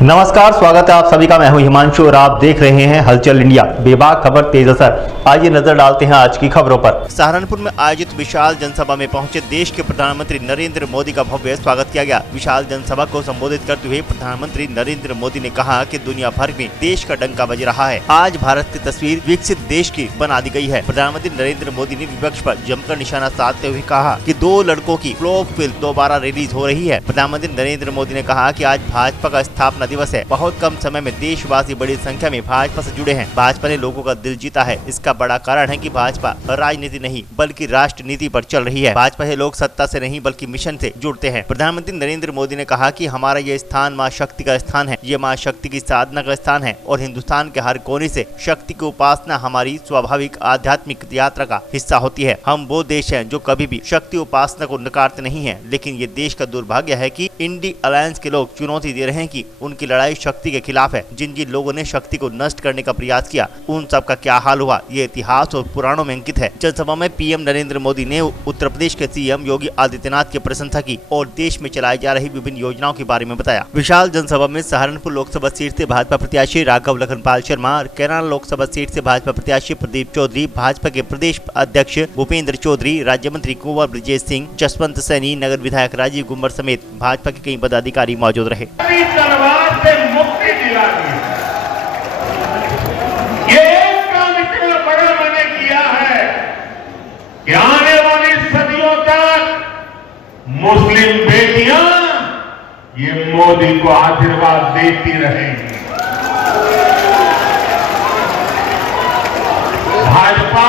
नमस्कार, स्वागत है आप सभी का। मैं हूं हिमांशु और आप देख रहे हैं हलचल इंडिया। बेबाक खबर तेज असर। आइए नजर डालते हैं आज की खबरों पर। सहारनपुर में आयोजित विशाल जनसभा में पहुंचे देश के प्रधानमंत्री नरेंद्र मोदी का भव्य स्वागत किया गया। विशाल जनसभा को संबोधित करते हुए प्रधानमंत्री नरेंद्र मोदी ने कहा कि दुनिया भर में देश का डंका बज रहा है। आज भारत की तस्वीर विकसित देश की बना दी गई है। प्रधानमंत्री नरेंद्र मोदी ने विपक्ष पर जमकर निशाना साधते हुए कहा कि 2 लड़कों की फ्लॉप फिल्म दोबारा रिलीज हो रही है। प्रधानमंत्री नरेंद्र मोदी ने कहा कि आज भाजपा का स्थापना दिवस है। बहुत कम समय में देशवासी बड़ी संख्या में भाजपा से जुड़े हैं। भाजपा ने लोगों का दिल जीता है। इसका बड़ा कारण है कि भाजपा राजनीति नहीं बल्कि राष्ट्र नीति पर चल रही है। भाजपा से लोग सत्ता से नहीं बल्कि मिशन से जुड़ते हैं। प्रधानमंत्री नरेंद्र मोदी ने कहा कि हमारा ये स्थान माँ शक्ति का स्थान है। ये माँ शक्ति की साधना का स्थान है और हिंदुस्तान के हर कोने से शक्ति की उपासना हमारी स्वाभाविक आध्यात्मिक यात्रा का हिस्सा होती है। हम वो देश हैं जो कभी भी शक्ति उपासना को नकारते नहीं है, लेकिन ये देश का दुर्भाग्य है कि इंडी अलायंस के लोग चुनौती दे रहे हैं कि उनकी लड़ाई शक्ति के खिलाफ है। जिन जिन लोगों ने शक्ति को नष्ट करने का प्रयास किया उन सब का क्या हाल हुआ, ये इतिहास और पुराणों में अंकित है। जनसभा में पीएम नरेंद्र मोदी ने उत्तर प्रदेश के सीएम योगी आदित्यनाथ की प्रशंसा की और देश में चलाई जा रही विभिन्न योजनाओं के बारे में बताया। विशाल जनसभा में सहारनपुर लोकसभा सीट से भाजपा प्रत्याशी राघव लखनपाल शर्मा, कैराना लोकसभा सीट से भाजपा प्रत्याशी प्रदीप चौधरी, भाजपा के प्रदेश अध्यक्ष भूपेंद्र चौधरी, राज्य मंत्री कुंवर ब्रजेश सिंह, जसवंत सैनी, नगर विधायक राजीव गुम्बर समेत भाजपा के कई पदाधिकारी मौजूद रहे। ये एक काम इतना बड़ा मैंने किया है कि आने वाली सदियों तक मुस्लिम बेटियां ये मोदी को आशीर्वाद देती रहेंगी। भाजपा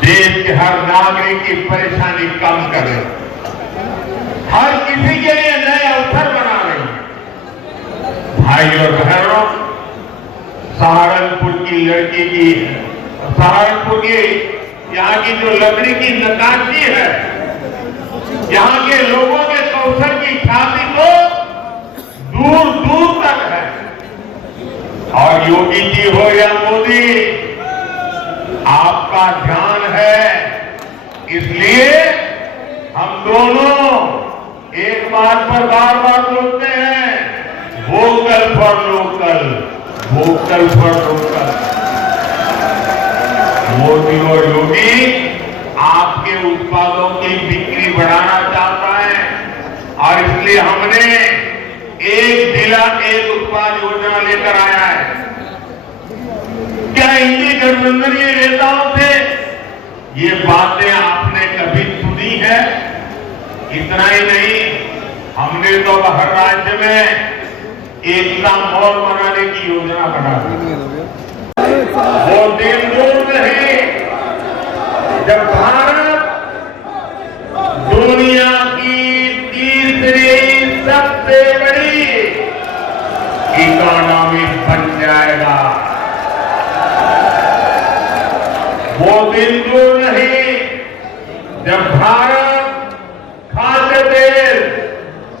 देश के हर नागरिक की परेशानी कम करे, हर किसी के लिए नए अवसर बना रही है। भाई और बहनों, सहारनपुर की लड़की की, सहारनपुर की यहाँ की जो लकड़ी की नक्काशी है, यहाँ के लोगों के कौशल की ख्याति तो दूर दूर तक है। और योगी जी हो या मोदी, आपका ध्यान है, इसलिए हम दोनों एक बात पर बार बार बोलते हैं, vocal for local, vocal for local. Modi और योगी आपके उत्पादों की बिक्री बढ़ाना चाहता है और इसलिए हमने एक जिला एक उत्पाद योजना लेकर आया है। क्या इंडी गठबंधन के नेताओं से ये बातें आपने कभी सुनी है? इतना ही नहीं, हमने तो हर राज्य में एकता मॉल बनाने की योजना बना दी। वो दिन दूर नहीं जब भारत दुनिया की तीसरी सबसे बड़ी इकोनॉमी बन जाएगा। वो दिन दूर नहीं जब भारत खाद्य तेल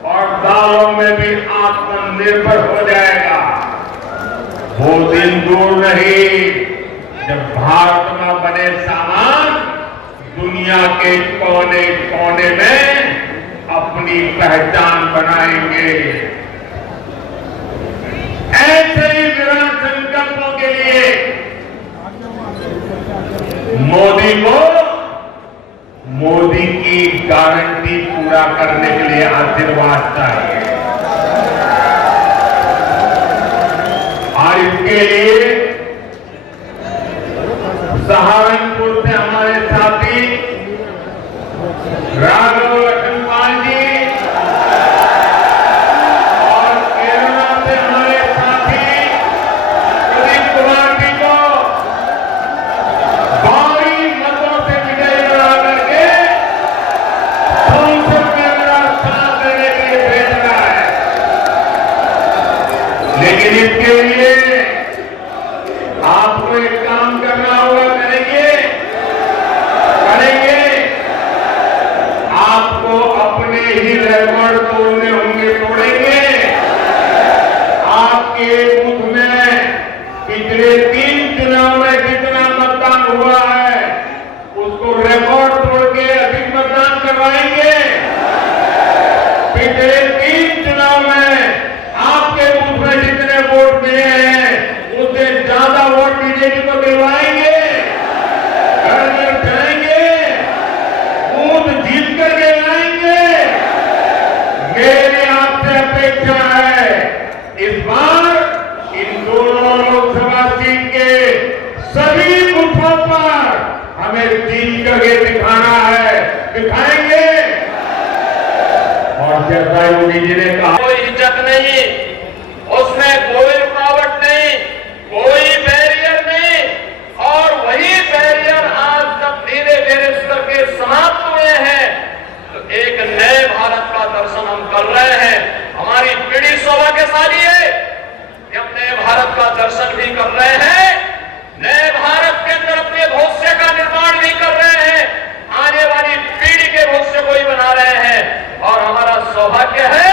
और दालों में भी आत्मनिर्भर हो जाएगा। वो दिन दूर नहीं जब भारत में बने सामान दुनिया के कोने कोने में अपनी पहचान बनाएंगे। ऐसे ही विराट संकल्पों के लिए मोदी की गारंटी पूरा करने के लिए आशीर्वाद चाहिए और इसके लिए सहारनपुर से हमारे साथी राघव लखनपाल जी और कैराना से हमारे साथी प्रदीप कुमार जी को भारी मतों से विजयी बना करके संसद में मेरा साथ देने के लिए भेजना है। लेकिन इसके लिए आपको एक काम करना होगा। करेंगे आपको अपने ही रिकॉर्ड तोड़ने होंगे, तोड़ेंगे। आपके बूथ में पिछले 3 चुनाव में जितना मतदान हुआ है उसको रिकॉर्ड तोड़ के अधिक मतदान करवाएंगे। पिछले 3 चुनाव में बेटी को दिलवाएंगे, घर घर जाएंगे, बूथ जीत करके लाएंगे। मेरी आपसे अपेक्षा है इस बार इन दोनों लोकसभा सीट के सभी बूथों पर हमें जीत करके दिखाना है, दिखाएंगे। और जैसा योगी जी ने कहा, कोई हिचक नहीं, उसमें कोई रुकावट नहीं, कोई बैरियर नहीं, और वही बैरियर आज जब धीरे धीरे करके समाप्त हुए हैं तो एक नए भारत का दर्शन हम कर रहे हैं। हमारी पीढ़ी सौभाग्यशाली है कि हम नए भारत का दर्शन भी कर रहे हैं, नए भारत के अंदर अपने भविष्य का निर्माण भी कर रहे हैं, आने वाली पीढ़ी के भविष्य को ही बना रहे हैं। और हमारा सौभाग्य है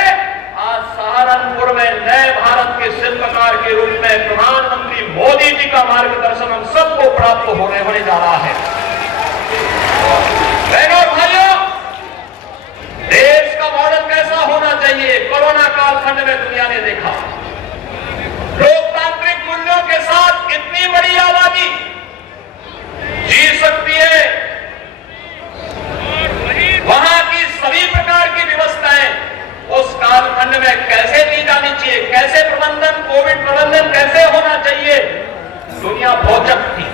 आज सहारनपुर में नए भारत के शिल्पकार के रूप में प्रधानमंत्री मोदी जी का मार्गदर्शन हम सबको प्राप्त होने जा रहा है। बहनों और भाइयों, देश का मॉडल कैसा होना चाहिए कोरोना कालखंड में दुनिया ने देखा। लोकतांत्रिक मूल्यों के साथ इतनी बड़ी आबादी जी सकती है, वहां की सभी प्रकार की व्यवस्थाएं उस कालखंड में कैसे दी जानी चाहिए, कैसे प्रबंधन, कोविड प्रबंधन कैसे होना चाहिए, दुनिया भौचक थी।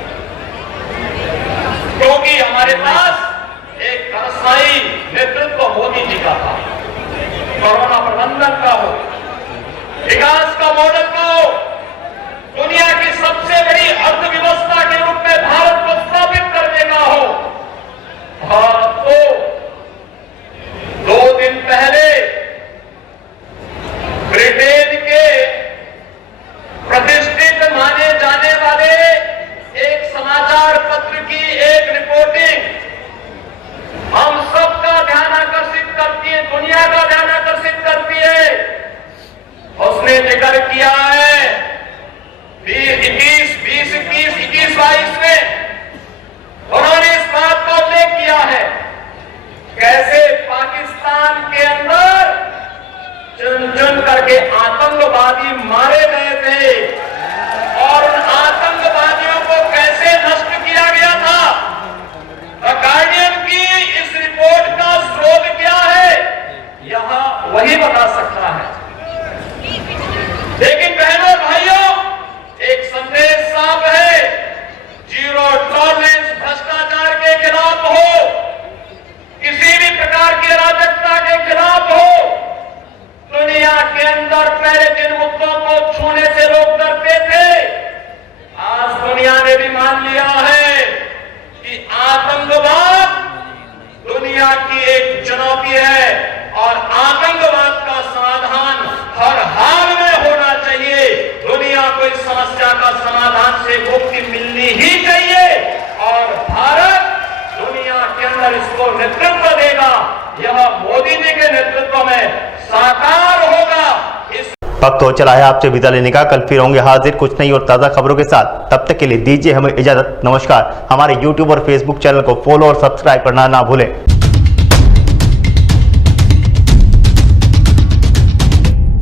क्योंकि हमारे पास एक करसाई नेतृत्व मोदी जी का था। कोरोना प्रबंधन का हो, विकास का मॉडल का हो, दुनिया की सबसे बड़ी अर्थव्यवस्था के रूप में भारत को स्थापित करने का हो। भारत को 2 दिन पहले ब्रिटेन के प्रतिष्ठित माने जाने वाले एक समाचार पत्र की एक रिपोर्टिंग हम सबका ध्यान आकर्षित करती है, दुनिया का ध्यान आकर्षित करती है। उसने जिक्र किया है 21-22 में उन्होंने इस बात का उल्लेख किया है कैसे पाकिस्तान के अंदर चुन चुन करके आतंकवादी मारे गए थे और उन आतंकवादियों को कैसे नष्ट किया गया था। द गार्डियन की इस रिपोर्ट का स्रोत क्या है, यहां वही बता सकता है। लेकिन बहनों और भाइयों, एक संदेश साफ है, जीरो टॉलरेंस भ्रष्टाचार के खिलाफ हो, किसी भी प्रकार की अराजकता के खिलाफ हो। दुनिया के अंदर पहले जिन मुद्दों को छूने से लोग डरते थे, आज दुनिया ने भी मान लिया है कि आतंकवाद दुनिया की एक चुनौती है और आतंकवाद का समाधान हर हाल में होना चाहिए। दुनिया को इस समस्या का समाधान से मुक्ति मिलनी ही चाहिए और भारत दुनिया के अंदर इसको नेतृत्व देगा। यह मोदी जी के नेतृत्व में साकार होगा। इस वक्त हो चला है आपसे विदा लेने का। कल फिर होंगे हाजिर कुछ नई और ताज़ा खबरों के साथ। तब तक के लिए दीजिए हमें इजाजत। नमस्कार। हमारे YouTube और Facebook चैनल को फॉलो और सब्सक्राइब करना ना भूलें।